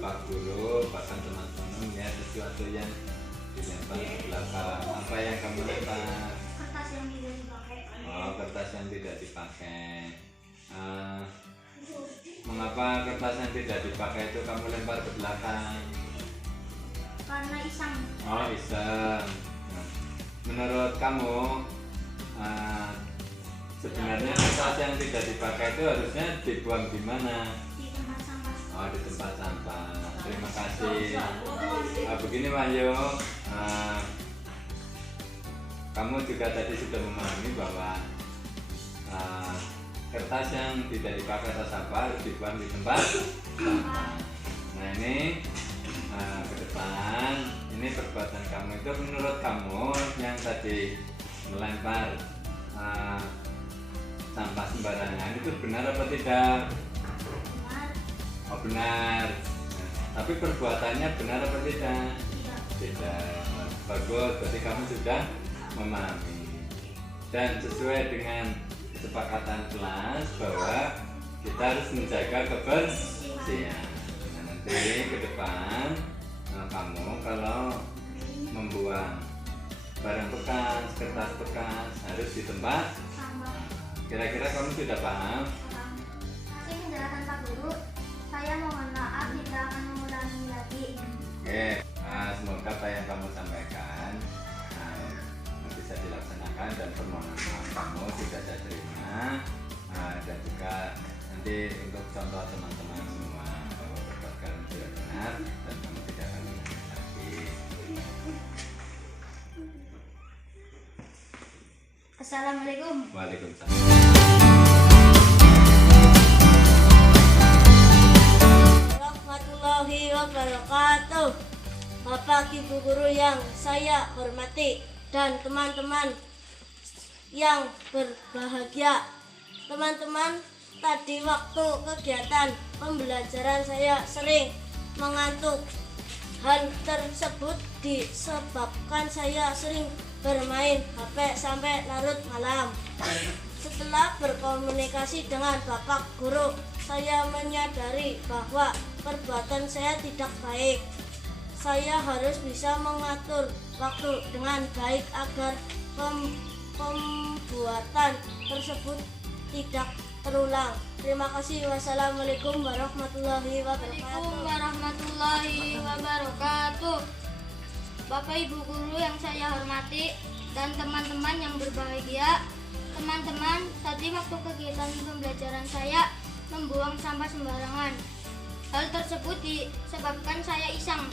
Pak Guru bahkan teman-teman melihat sesuatu yang dilempar ke belakang. Apa yang kamu lempar? Kertas yang tidak dipakai. Oh, kertas yang tidak dipakai. Mengapa kertas yang tidak dipakai itu kamu lempar ke belakang? Karena iseng. Oh, iseng. Nah, menurut kamu sebenarnya kertas yang tidak dipakai itu harusnya dibuang di mana? Di tempat sampah. Oh, di tempat sampah. Terima kasih. Begini Wahyu, kamu juga tadi sudah memahami bahwa kertas yang tidak dipakai atau sampah harus dibuang di tempat sampah. Nah ini ke depan, ini perbuatan kamu itu menurut kamu yang tadi melempar sampah sembarangan itu benar apa tidak? Benar. Oh benar. Nah, tapi perbuatannya benar apa tidak? Tidak. Bagus, berarti kamu sudah memahami. Dan sesuai dengan kesepakatan kelas bahwa kita harus menjaga kebersihan. Nah, nanti ke depan kamu kalau membuang barang bekas, kertas bekas harus di tempat Sampah. kira-kira kamu sudah paham? Terima kasih penjelasan Pak Guru. Saya mohon maaf tidak akan mengulangi lagi. Oke, semoga apa yang kamu sampaikan bisa dilaksanakan dan permohonan maaf kamu sudah saya terima, dan juga nanti untuk contoh teman-teman semua bahwa perbuatan sudah benar dan kamu tidak akan mengulangi lagi. Assalamualaikum. Waalaikumsalam. Warahmatullahi wabarakatuh. Bapak Ibu Guru yang saya hormati dan teman-teman yang berbahagia. Teman-teman, tadi waktu kegiatan pembelajaran saya sering mengantuk. Hal tersebut disebabkan saya sering bermain HP sampai larut malam. Setelah berkomunikasi dengan Bapak Guru, saya menyadari bahwa perbuatan saya tidak baik. Saya harus bisa mengatur waktu dengan baik agar pembuatan tersebut tidak terulang. Terima kasih. Wassalamualaikum warahmatullahi wabarakatuh. Warahmatullahi wabarakatuh. Bapak Ibu Guru yang saya hormati dan teman-teman yang berbahagia. Teman-teman, tadi waktu kegiatan pembelajaran saya membuang sampah sembarangan. Hal tersebut disebabkan saya iseng.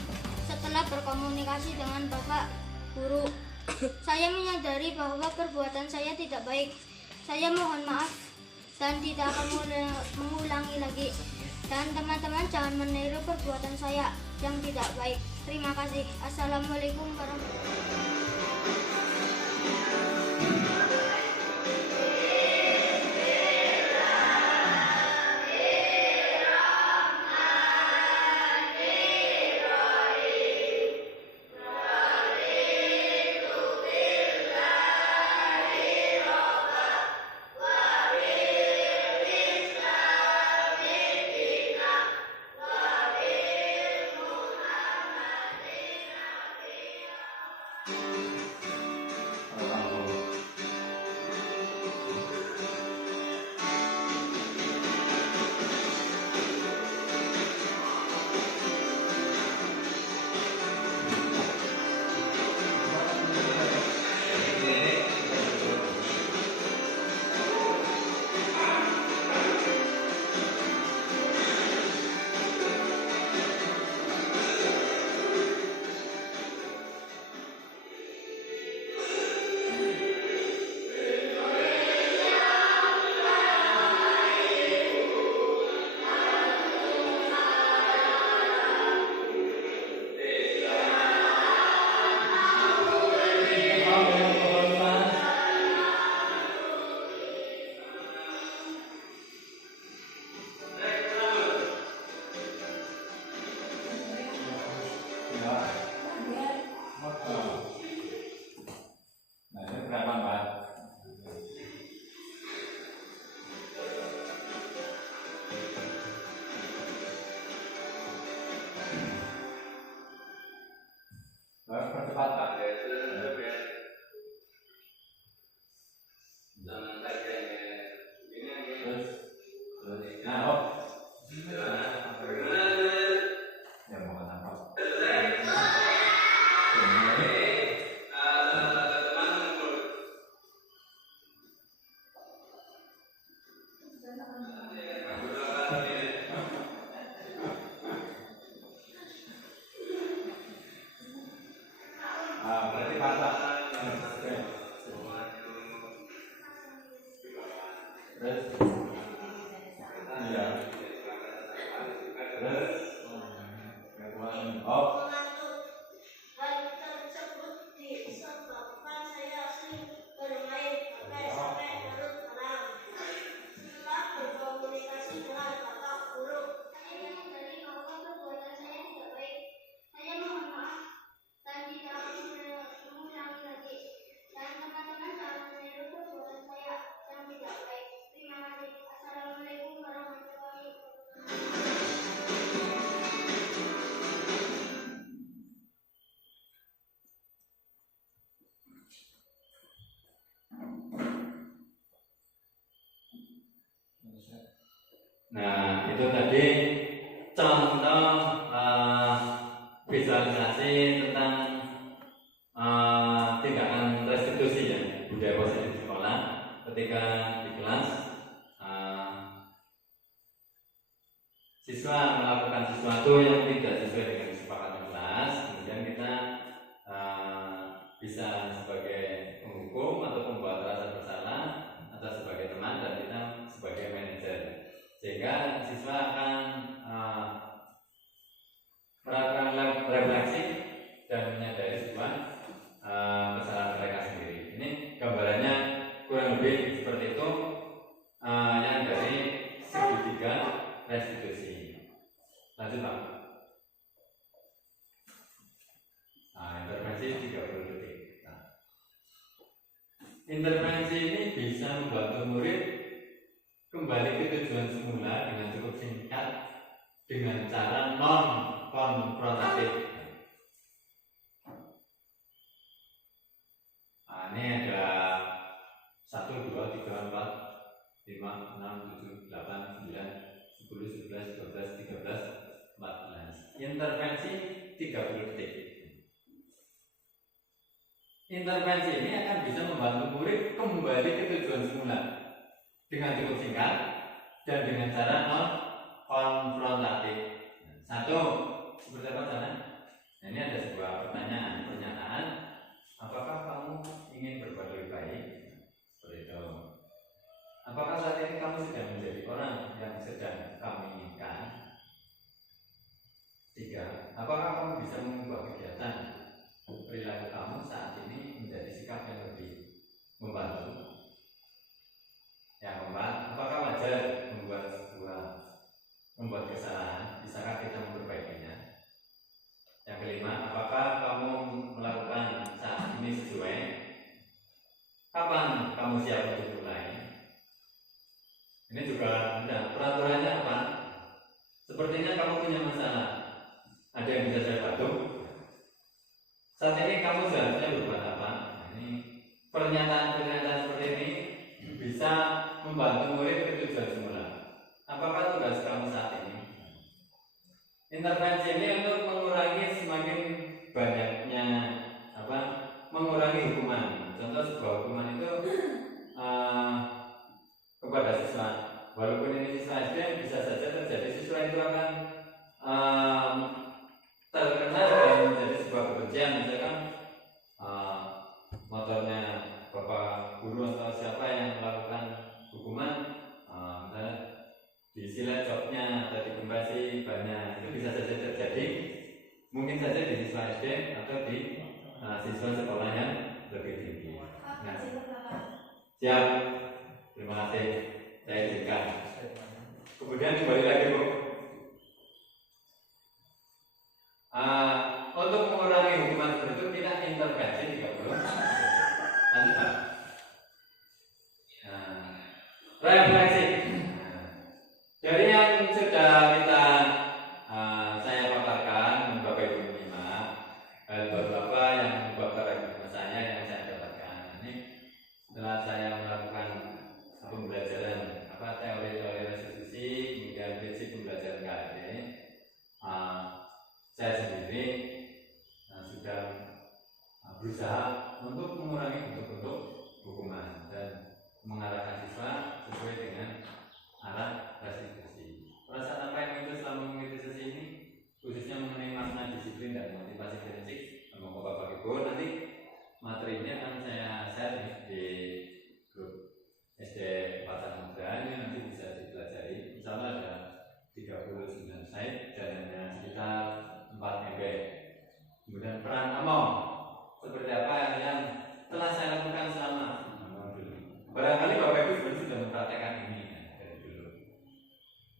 Setelah berkomunikasi dengan Bapak Guru, saya menyadari bahwa perbuatan saya tidak baik. Saya mohon maaf dan tidak akan mengulangi lagi. Dan teman-teman jangan meniru perbuatan saya yang tidak baik. Terima kasih. Assalamualaikum warahmatullahi wabarakatuh. Berarti mata. Terus, iya. Terus, oh. Hal tersebut disebabkan saya sering bermain sampai larut malam. Setelah berkomunikasi dengan bapak guru, saya menyadari bahwa perbuatan saya tidak baik. Saya mohon maaf dan tidak akan mengulangi lagi. Dan teman-teman harus meniru perbuatan saya yang tidak baik. Terima kasih. Assalamualaikum warahmatullahi wabarakatuh. Nah, itu tadi contoh visualisasi tentang tindakan restitusi ya, budaya positif di sekolah ketika di kelas siswa melakukan sesuatu yang tidak sesuai dengan kesepakatan kelas, kemudian kita bisa sebagai penghukum atau pembuat rasa bersalah atau sebagai teman dan kita sebagai manajer, sehingga siswa akan melakukan refleksi dan menyadari sebuah kesalahan mereka sendiri. Ini gambarannya kurang lebih seperti itu, yang dari segitiga restitusi. Lanjut Pak. Intervensi 30 detik. Intervensi ini bisa membantu murid kembali ke tujuan semula dengan cukup singkat dengan cara non konfrontatif. Ini ada 1, 2, 3, 4, 5, 6, 7, 8, 9, 10, 11, 12, 13, 14. Intervensi 30 detik. Intervensi ini akan bisa membantu murid kembali ke tujuan semula dengan cukup singkat dan dengan cara non konfrontatif. 1, seperti apa sana? Nah, ini ada sebuah pernyataan. Apakah kamu ingin berbuat lebih baik? Seperti itu. Apakah saat ini kamu sedang menjadi orang yang sedang kamu inginkan? 3, apakah kamu bisa mengubah kegiatan perilaku kamu saat ini menjadi sikap yang lebih membantu? Yang keempat, apakah wajar membuat kesalahan? Bisakah kita memperbaikinya? Yang kelima, apakah kamu melakukan saat ini sesuai? Kapan kamu siap untuk mulai? Ini juga ada peraturannya apa? Sepertinya kamu punya masalah. Ada yang bisa saya bantu? Saat ini kamu seharusnya berbuat apa? Nah, ini pernyataan-pernyataan seperti ini bisa membantu murid ke tujuan semula. Apakah tugas kamu saat ini? Intervensi ini untuk mengurangi semakin banyaknya mengurangi hukuman. Contoh sebuah hukuman itu kepada siswa. Walaupun ini siswa SD, bisa saja terjadi siswa itu akan terkena dan menjadi sebuah kebencian. Misalkan motornya bapak guru atau siapa yang melakukan hukuman, misalnya disilet joknya atau dikempasi bannya, itu bisa saja terjadi. Mungkin saja di siswa SD atau di siswa sekolah yang lebih tinggi. Nah, siap. Terima kasih. Saya izinkan. Kemudian kembali lagi Bu. Untuk mengurangi hukuman seperti itu kita intervensi 30. Lanjut Pak. Refleksi. Dari yang sudah saya paparkan, Bapak Ibu menyimak, hal baru apa yang membuat saya yang saya dapatkan. Ini setelah saya melakukan pembelajaran teori-teori restitusi, kemudian prinsip pembelajaran KLD, saya sendiri sudah berusaha untuk mengurangi bentuk-bentuk hukuman dan mengarahkan siswa sesuai dengan Said jalannya sekitar 4 MB. Kemudian peran among seperti apa yang telah saya lakukan selama dulu. Barangkali Bapak Ibu sebenarnya sudah mempraktekkan ini dari dulu.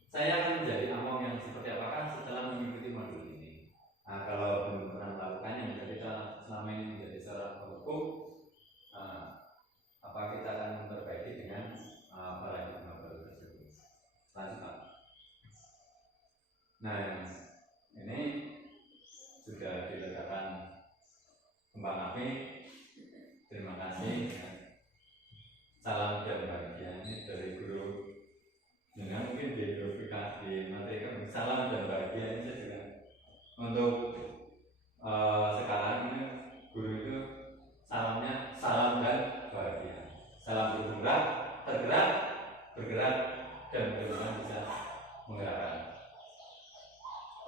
Saya akan menjadi among yang seperti apakah setelah mengikuti modul ini. Nah, kalau belum pernah melakukannya, maka kita selama ini menjadi seorang pelaku, apa kita akan memperbaiki dengan paradigma baru tersebut. Lanjut Pak. Nah, ini sudah diletakkan kembang api. Terima kasih. Salam dan bahagia ini dari guru. Dengan mungkin di guru di materi kami salam dan bahagia ini juga untuk sekarang ini guru itu salamnya salam dan bahagia. Salam bergerak, tergerak, bergerak dan bagaimana bisa menggerakkan.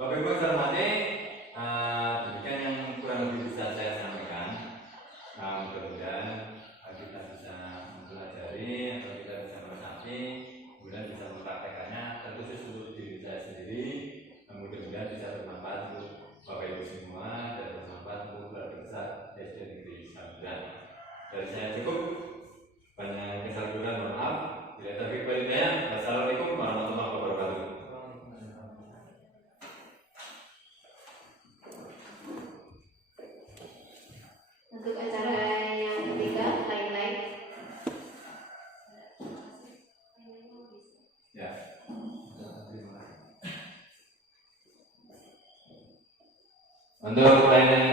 Bapak Ibu yang hormati, demikian yang kurang lebih bisa saya sampaikan. Mudah-mudahan kita bisa mempelajari atau kita bisa meresapi, kemudian bisa mempraktekannya, terkhusus untuk diri saya sendiri. Mudah-mudahan bisa bermanfaat untuk Bapak Ibu semua dan bermanfaat untuk keluarga besar SD Negeri Samudra. Dari saya cukup. Banyak kesalahan, mohon maaf. Bila terkait baliknya, wassalamualaikum warahmatullahi wabarakatuh. Untuk acara yang ketiga, highlight. Ya. Untuk lain